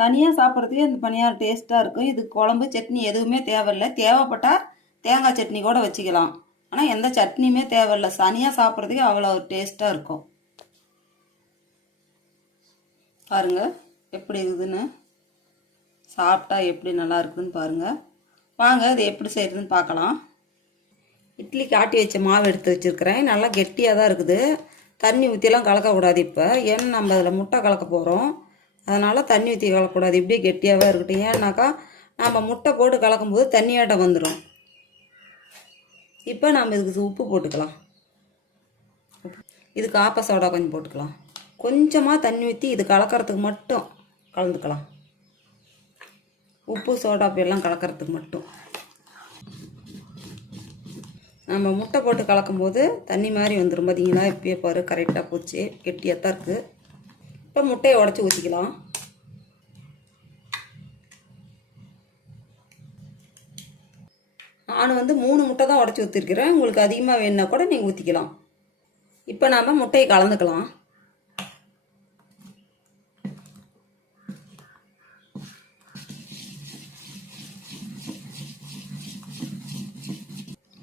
தனியாக சாப்பிட்றதுக்கே இந்த பணியாரம் டேஸ்ட்டாக இருக்கும். இது குழம்பு சட்னி எதுவுமே தேவையில்லை. தேவைப்பட்டால் தேங்காய் சட்னி கூட வச்சுக்கலாம். ஆனால் எந்த சட்னியுமே தேவையில்லை. தனியாக சாப்பிட்றதுக்கு அவ்வளோ ஒரு டேஸ்ட்டாக இருக்கும். பாருங்கள் எப்படி இருக்குதுன்னு, சாப்பிட்டா எப்படி நல்லா இருக்குதுன்னு பாருங்கள். வாங்க இது எப்படி செய்கிறதுன்னு பார்க்கலாம். இட்லிக்கு ஆட்டி வச்ச மாவு எடுத்து வச்சுருக்கிறேன். நல்லா கெட்டியாக தான் இருக்குது. தண்ணி ஊற்றிலாம் கலக்கக்கூடாது. இப்போ ஏன்னா நம்ம அதில் முட்டை கலக்க போகிறோம். அதனால் தண்ணி ஊற்றி கலக்கக்கூடாது. இப்படியே கெட்டியாகவே இருக்கட்டும். ஏன்னாக்கா நம்ம முட்டை போட்டு கலக்கும்போது தண்ணியாட்டம் வந்துடும். இப்போ நம்ம இதுக்கு உப்பு போட்டுக்கலாம். இதுக்கு ஆப்ப சோடா கொஞ்சம் போட்டுக்கலாம். கொஞ்சமாக தண்ணி ஊற்றி இது கலக்கிறதுக்கு மட்டும் கலந்துக்கலாம். உப்பு சோடா எல்லாம் கலக்கிறதுக்கு மட்டும். நம்ம முட்டை போட்டு கலக்கும்போது தண்ணி மாதிரி வந்துடும். பார்த்தீங்களா, இப்பயே பாரு கரெக்டாக போச்சு. கெட்டியாக தான் இருக்குது. இப்போ முட்டையை உடச்சி ஊற்றிக்கலாம். நான் 3 முட்டை தான் உடச்சி ஊற்றிருக்கிறேன். உங்களுக்கு அதிகமாக வேணுன்னா கூட நீங்கள் ஊற்றிக்கலாம். இப்போ நாம் முட்டையை கலந்துக்கலாம்.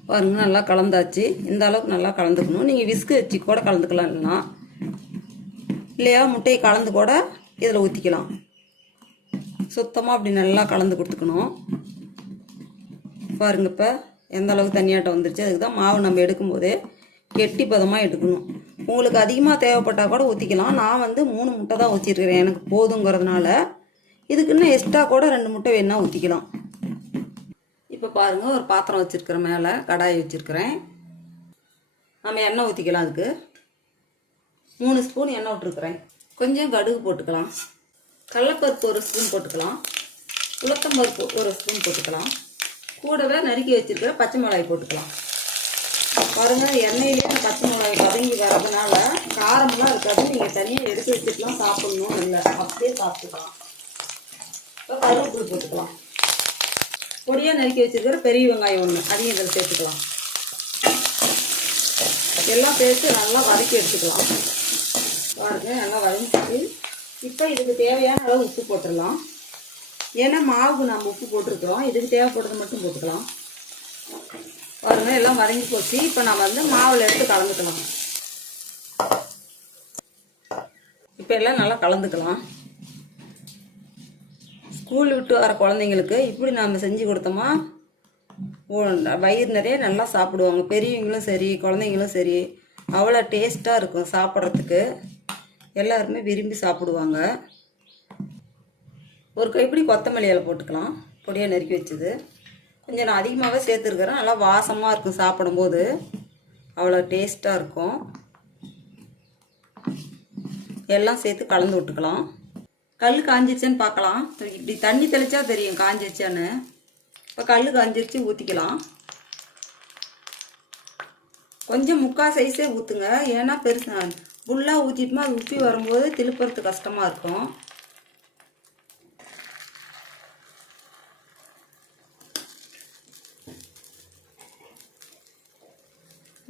பாருங்க நல்லா கலந்தாச்சு. இந்த அளவுக்கு நல்லா கலந்துக்கணும். நீங்கள் விஸ்கு வச்சு கூட கலந்துக்கலாம். இல்லையா முட்டையை கலந்து கூட இதில் ஊற்றிக்கலாம். சுத்தமாக அப்படி நல்லா கலந்து கொடுத்துக்கணும். பாருங்க இப்போ எந்த அளவுக்கு தண்ணியாட்டம் வந்துருச்சு. அதுக்கு தான் மாவு நம்ம எடுக்கும்போதே கெட்டி பதமாக எடுக்கணும். உங்களுக்கு அதிகமாக தேவைப்பட்டால் கூட ஊற்றிக்கலாம். நான் 3 முட்டை தான் ஊற்றிருக்கிறேன். எனக்கு போதுங்கிறதுனால இதுக்குன்னு எக்ஸ்ட்ரா கூட 2 முட்டை வேணால் ஊற்றிக்கலாம். இப்போ பாருங்கள் ஒரு பாத்திரம் வச்சுருக்கிறேன். மேலே கடாய் வச்சுருக்கிறேன். நம்ம எண்ணெய் ஊற்றிக்கலாம். அதுக்கு 3 ஸ்பூன் எண்ணெய் விட்டுருக்குறேன். கொஞ்சம் கடுகு போட்டுக்கலாம். கடலைப்பருப்பு 1 ஸ்பூன் போட்டுக்கலாம். உளுத்தம்பருப்பு 1 ஸ்பூன் போட்டுக்கலாம். கூடவே நறுக்கி வச்சுருக்கிற பச்சை மிளகாய் போட்டுக்கலாம். பாருங்கள் எண்ணெயிலே அந்த பச்சை மிளகாய் பதங்கி வரதுனால காரமெல்லாம் இருக்காது. நீங்கள் தனியாக எடுத்து வச்சுக்கலாம். சாப்பிட்ணும் இல்லை, அப்படியே சாப்பிட்டுக்கலாம். இப்போ கருவேப்பிலை போட்டுக்கலாம். பொடியாக நறுக்கி வச்சுருக்கிற பெரிய வெங்காயம் 1 அதையும் இதில் சேர்த்துக்கலாம். எல்லாம் சேர்த்து நல்லா வதக்கி எடுத்துக்கலாம். பாருங்கள் நல்லா வதங்கிட்டு இப்போ இதுக்கு தேவையான அளவு உப்பு போட்டுடலாம். ஏன்னா மாவுக்கு நம்ம உப்பு போட்டிருக்கிறோம். இதுக்கு தேவைப்படுறது மட்டும் போட்டுக்கலாம். பாருங்கள் எல்லாம் வதங்கி போச்சு. இப்போ நம்ம மாவில் எடுத்து கலந்துக்கலாம். இப்போ எல்லாம் நல்லா கலந்துக்கலாம். ஸ்கூல் விட்டு வர குழந்தைங்களுக்கு இப்படி நாம் செஞ்சு கொடுத்தோமா வயிறு நிறைய நல்லா சாப்பிடுவாங்க. பெரியவங்களும் சரி குழந்தைங்களும் சரி அவ்வளோ டேஸ்ட்டாக இருக்கும். சாப்பிட்றதுக்கு எல்லாருமே விரும்பி சாப்பிடுவாங்க. ஒரு கைப்பிடி கொத்தமல்லி இலை போட்டுக்கலாம். பொடியாக நறுக்கி வச்சது கொஞ்சம் நான் அதிகமாகவே சேர்த்துருக்கிறேன். நல்லா வாசமாக இருக்கும். சாப்பிடும்போது அவ்வளோ டேஸ்ட்டாக இருக்கும். எல்லாம் சேர்த்து கலந்து விட்டுக்கலாம். கல் காஞ்சிருச்சுன்னு பார்க்கலாம். இப்படி தண்ணி தெளிச்சா தெரியும் காஞ்சிருச்சான்னு. இப்போ கல் காஞ்சிருச்சு ஊற்றிக்கலாம். கொஞ்சம் முக்கால் சைஸே ஊற்றுங்க. ஏன்னா பெருசு ஃபுல்லாக ஊற்றிட்டுமா அது உப்பி வரும்போது திருப்புறது கஷ்டமாக இருக்கும்.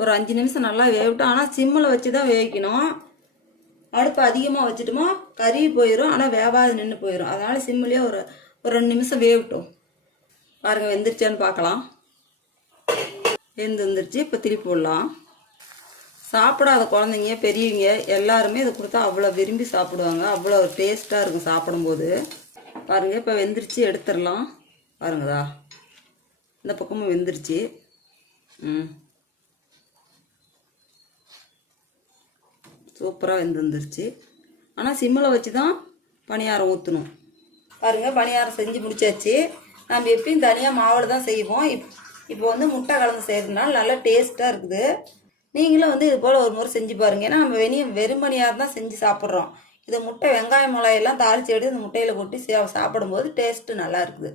ஒரு 5 நிமிஷம் நல்லா வேகட்டும். ஆனால் சிம்மில் வச்சு தான் வேவிக்கணும். அடுப்பு அதிகமாக வச்சுட்டோமா கறி போயிடும். ஆனால் வேவாது நின்று போயிடும். அதனால் சிம்மிலே ஒரு 2 நிமிஷம் வேகட்டும். பாருங்கள் வெந்துருச்சான்னு பார்க்கலாம். வெந்துருந்துருச்சு. இப்போ திருப்பி போடலாம். சாப்பிடாத குழந்தைங்க பெரியவங்க எல்லாருமே இதை கொடுத்தா அவ்வளோ விரும்பி சாப்பிடுவாங்க. அவ்வளோ டேஸ்ட்டாக இருக்கும் சாப்பிடும்போது. பாருங்கள் இப்போ வெந்துருச்சு, எடுத்துடலாம். பாருங்கதா இந்த பக்கமும் வெந்துருச்சு. சூப்பராக வெந்துருந்துருச்சு. ஆனால் சிம்மில் வச்சு தான் பணியாரம் ஊற்றணும். பாருங்கள் பணியாரம் செஞ்சு முடிச்சாச்சு. நம்ம எப்பயும் தனியாக மாவில் தான் செய்வோம். இப்போ முட்டை கலந்து செய்கிறதுனால நல்லா டேஸ்ட்டாக இருக்குது. நீங்களும் இது போல் ஒரு முறை செஞ்சு பாருங்கள். ஏன்னா நம்ம வெறும் பணியாரம் தான் செஞ்சு சாப்பிட்றோம். இது முட்டை வெங்காயம் மிளகாயெல்லாம் தாளித்து எடுத்து இந்த முட்டையில் கொட்டி சாப்பிடும்போது டேஸ்ட்டு நல்லா இருக்குது.